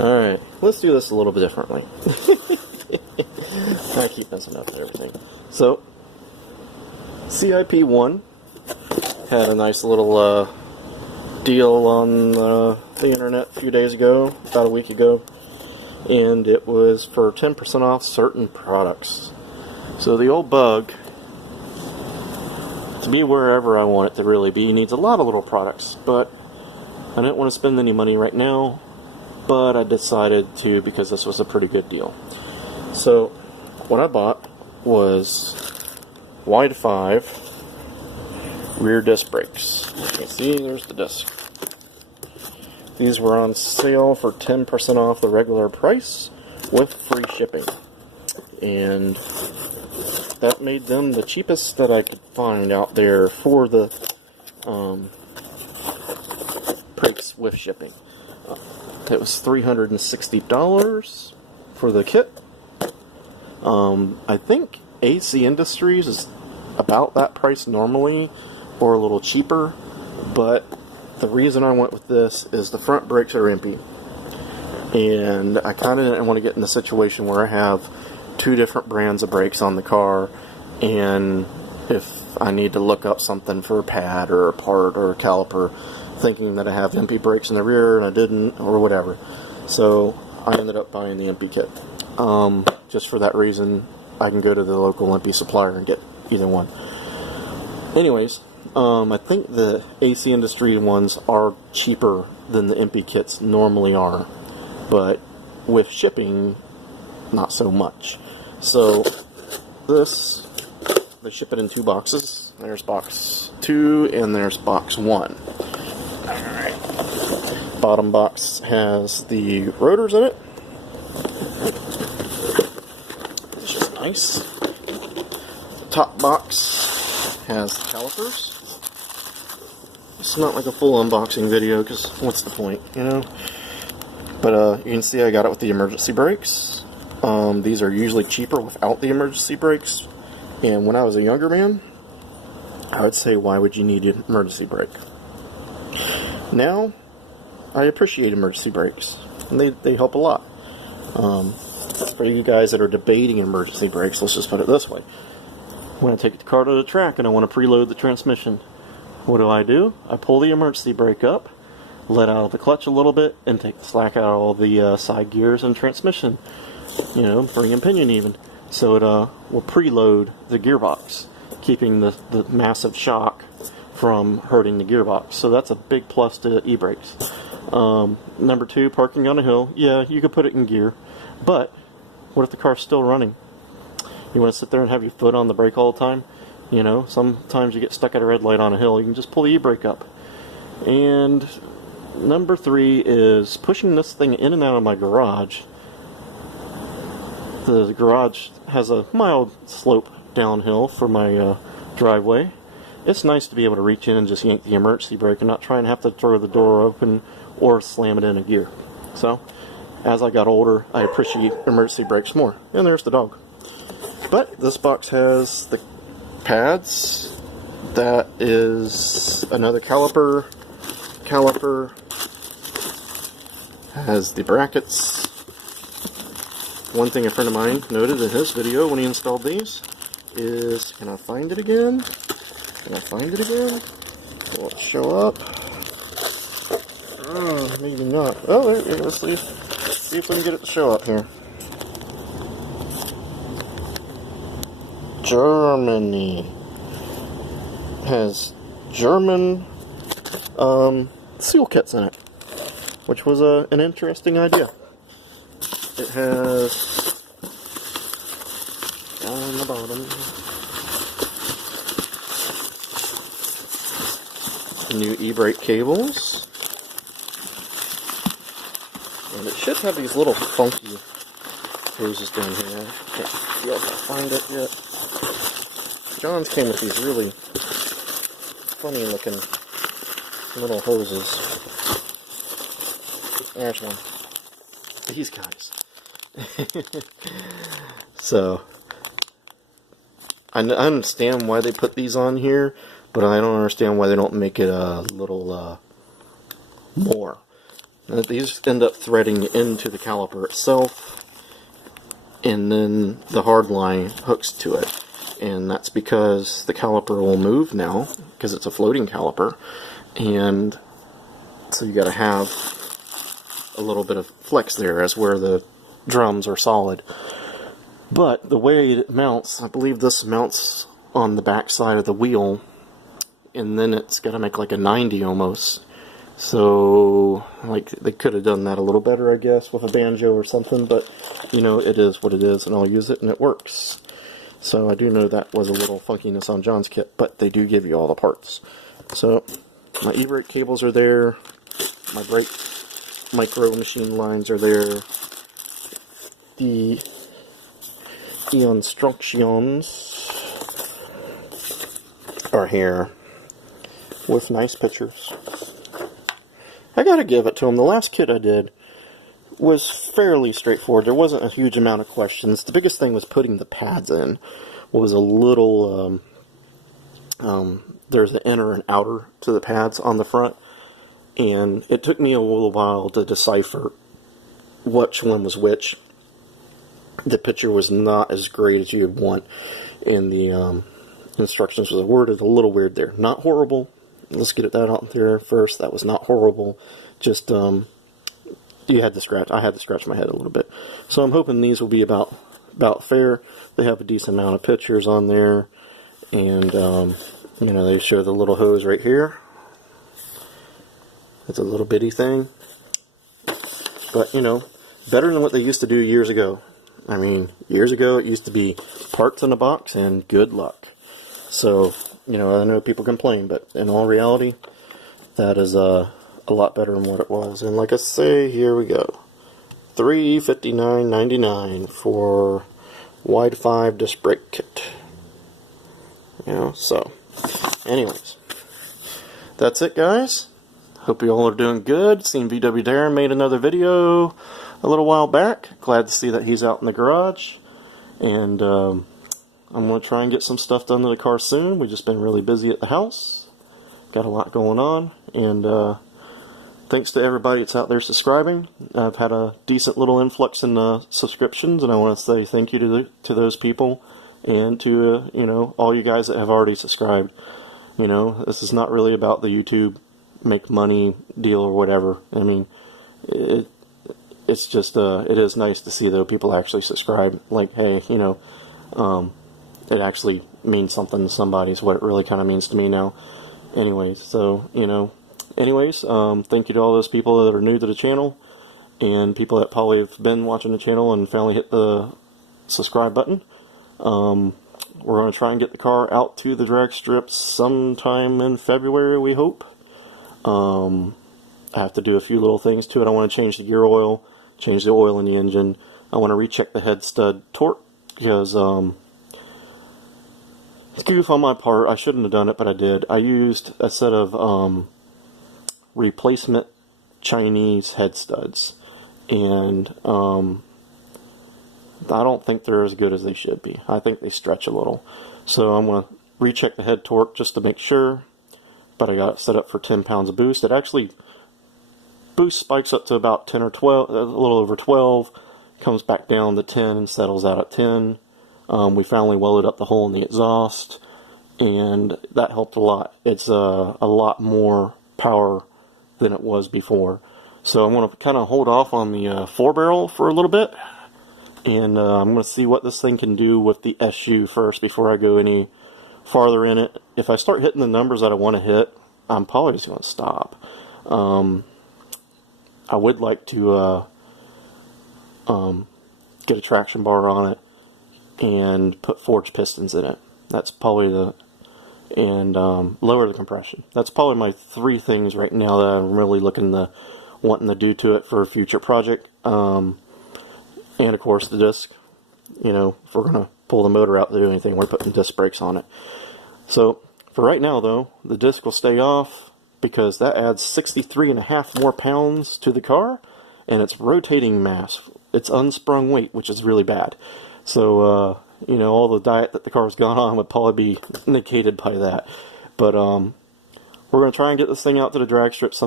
Alright, let's do this a little bit differently. I keep messing up everything. So, CIP1 had a nice little deal on the internet a few days ago, about a week ago, and it was for 10% off certain products. So the old bug, to be wherever I want it to really be, needs a lot of little products, but I didn't want to spend any money right now, but I decided to because this was a pretty good deal. So what I bought was wide 5 rear disc brakes. You can see there's the disc. These were on sale for 10% off the regular price with free shipping. And that made them the cheapest that I could find out there for the brakes with shipping. It was $360 for the kit. I think AC Industries is about that price normally, or a little cheaper, but the reason I went with this is the front brakes are EMPI, and I kind of didn't want to get in the situation where I have 2 different brands of brakes on the car, and if I need to look up something for a pad or a part or a caliper, thinking that I have EMPI brakes in the rear and I didn't, or whatever. So I ended up buying the EMPI kit. Just for that reason, I can go to the local EMPI supplier and get either one. Anyways, I think the AC Industry ones are cheaper than the EMPI kits normally are, but with shipping, not so much. So this, they ship it in 2 boxes. There's box 2 and there's box 1. Alright. Bottom box has the rotors in it. It's just nice. The top box has the calipers. It's not like a full unboxing video, because what's the point, you know? But you can see I got it with the emergency brakes. These are usually cheaper without the emergency brakes. And when I was a younger man, I would say, why would you need an emergency brake? Now, I appreciate emergency brakes, and they help a lot. For you guys that are debating emergency brakes, let's just put it this way. When I take the car to the track and I want to preload the transmission, what do? I pull the emergency brake up, let out the clutch a little bit, and take the slack out of all the side gears and transmission. You know, bring in pinion even. So it will preload the gearbox, keeping the massive shock from hurting the gearbox. So that's a big plus to e-brakes. Number 2, parking on a hill. Yeah, you could put it in gear, but what if the car's still running? You want to sit there and have your foot on the brake all the time? You know, sometimes you get stuck at a red light on a hill. You can just pull the e-brake up. And number 3 is pushing this thing in and out of my garage. The garage has a mild slope downhill for my driveway. It's nice to be able to reach in and just yank the emergency brake and not try and have to throw the door open or slam it in a gear. So, as I got older, I appreciate emergency brakes more. And there's the dog. But this box has the pads. That is another caliper. Has the brackets. One thing a friend of mine noted in his video when he installed these is, can I find it again? Will it show up? Oh, maybe not. Oh, there it is. Let's see if we can get it to show up here. Germany has German seal kits in it, which was an interesting idea. It has, down on the bottom, new e-brake cables, and it should have these little funky hoses down here. I can't feel if I find it yet. John's came with these really funny looking little hoses. There's one. These guys. So, I understand why they put these on here, but I don't understand why they don't make it a little more. These end up threading into the caliper itself, and then the hard line hooks to it. And that's because the caliper will move now, because it's a floating caliper, and so you got to have a little bit of flex there, as where the drums are solid. But the way it mounts, I believe this mounts on the back side of the wheel, and then it's got to make like a 90 almost. So, like, they could have done that a little better, I guess, with a banjo or something, but, you know, it is what it is, and I'll use it, and it works. So I do know that was a little funkiness on John's kit, but they do give you all the parts. So, my e-brake cables are there, my brake micro machine lines are there, the instructions are here, with nice pictures. I gotta give it to them. The last kit I did was fairly straightforward. There wasn't a huge amount of questions. The biggest thing was putting the pads in. Was a little, there's an inner and outer to the pads on the front, and it took me a little while to decipher which one was which. The picture was not as great as you'd want, and the instructions was worded a little weird there. Not horrible. Let's get that out there first. That was not horrible. Just, you had to scratch. I had to scratch my head a little bit. So I'm hoping these will be about fair. They have a decent amount of pictures on there, and you know, they show the little hose right here. It's a little bitty thing, but you know, better than what they used to do years ago. I mean, years ago it used to be parts in a box and good luck. So, you know, I know people complain, but in all reality, that is a lot better than what it was. And like I say, here we go. $359.99 for wide 5 disc brake kit. You know, so anyways, that's it, guys. Hope you all are doing good. Seen VW Darren made another video a little while back. Glad to see that he's out in the garage. And I'm going to try and get some stuff done to the car soon. We've just been really busy at the house. Got a lot going on. And thanks to everybody that's out there subscribing. I've had a decent little influx in subscriptions, and I want to say thank you to those people, and to you know, all you guys that have already subscribed. You know, this is not really about the YouTube make money deal or whatever. I mean, it's just it is nice to see though people actually subscribe. Like, hey, you know, it actually means something to somebody. Is what it really kind of means to me now. Anyways, so you know. Anyways, thank you to all those people that are new to the channel, and people that probably have been watching the channel and finally hit the subscribe button. We're going to try and get the car out to the drag strips sometime in February, we hope. I have to do a few little things to it. I want to change the gear oil, change the oil in the engine. I want to recheck the head stud torque, because it's goof on my part. I shouldn't have done it, but I did. I used a set of replacement Chinese head studs, and I don't think they're as good as they should be. I think they stretch a little, so I'm going to recheck the head torque just to make sure. But I got it set up for 10 pounds of boost. It actually boost spikes up to about 10 or 12, a little over 12, comes back down to 10 and settles out at 10. We finally welded up the hole in the exhaust, and that helped a lot. It's a lot more power than it was before. So I'm going to kind of hold off on the 4-barrel for a little bit, and I'm going to see what this thing can do with the SU first before I go any farther in it. If I start hitting the numbers that I want to hit, I'm probably just going to stop. I would like to get a traction bar on it and put forged pistons in it. That's probably and lower the compression. That's probably my 3 things right now that I'm really wanting to do to it for a future project. And of course the disc. You know, if we're going to pull the motor out to do anything, we're putting disc brakes on it. So for right now though, the disc will stay off, because that adds 63.5 more pounds to the car, and it's rotating mass. It's unsprung weight, which is really bad. So you know, all the diet that the car's gone on would probably be negated by that. But we're going to try and get this thing out to the drag strip